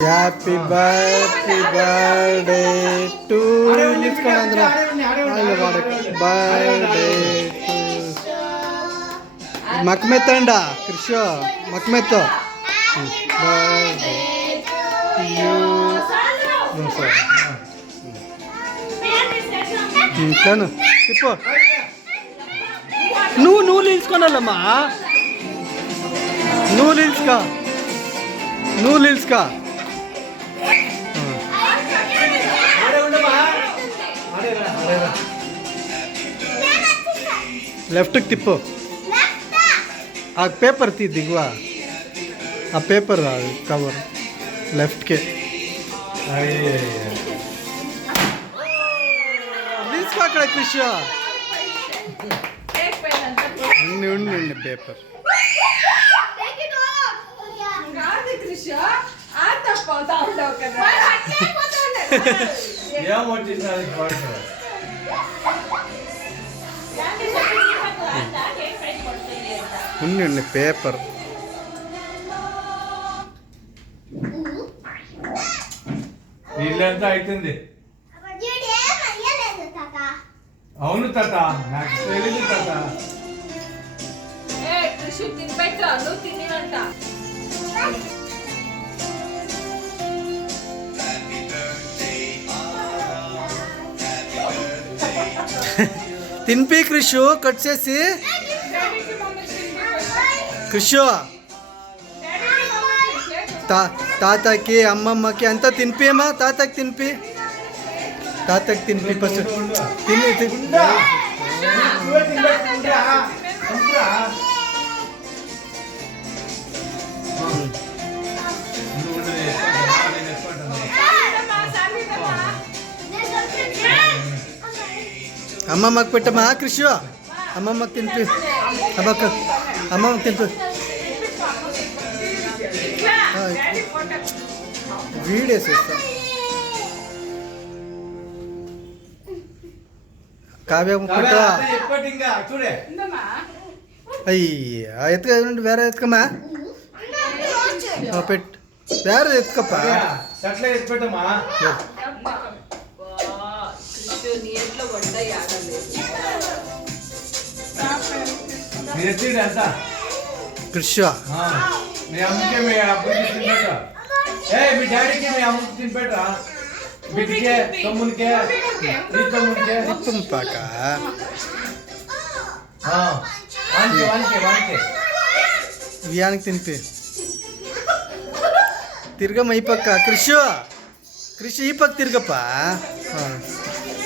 Happy birthday to birthday మక్మెత్తండ కృష మక్మెత్తో తను తిప్పు నువ్వు నిలుచుకోనమ్మా నువ్వు నిలుచుకా లెఫ్ట్కి తిప్పు ఆ పేపర్ తీ దిగువా ఆ పేపర్ కవర్ లెఫ్ట్కే తీసుకో అక్కడ కృషి ఉండి పేపర్ ఉండి పేపర్ ఇల్లంతా అవుతుంది. అవును తాత, నాకు తెలియదు తాత. తినిపి కృషు కట్ చేసి కృషు తాతకి అమ్మమ్మకి అంతా తినిపియమ్మా తాతకి తినిపి ఫస్ట్ తిని అమ్మమ్మకి పెట్టమ్మా కృషి అమ్మమ్మకి తినిపి అమ్మమ్మకి తినిపి వీడేసేస్తా కావ్య అయ్యా ఎత్తుక వేరే ఎత్తుకమ్మా పెట్టు వేరే ఎత్తుకప్పా కృష్ణ మీ అమ్మకే మీ అబ్బుకి తినిపెట్ట. మీ డాడీకి మీ అమ్మకి తినిపెట్టరా. బిడ్డకే తమ్మునికే నీ తమ్మునికే తిప్పంపాక వియానికి తినిపి తిరగమ్మ ఈ పక్క కృషి ఈ పక్క తిరగప్పా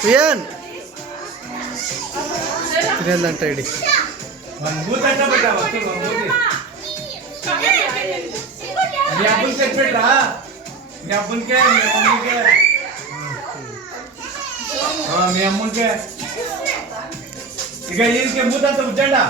వియాన్ తినేదంట ఇడి మీ అబ్బుని తినిపెట్టరా. మీ అబ్బునికే మీ అమ్మకే మీ అమ్మకే ఇక ఈయనకి మూతంతా ఉజ్జండా.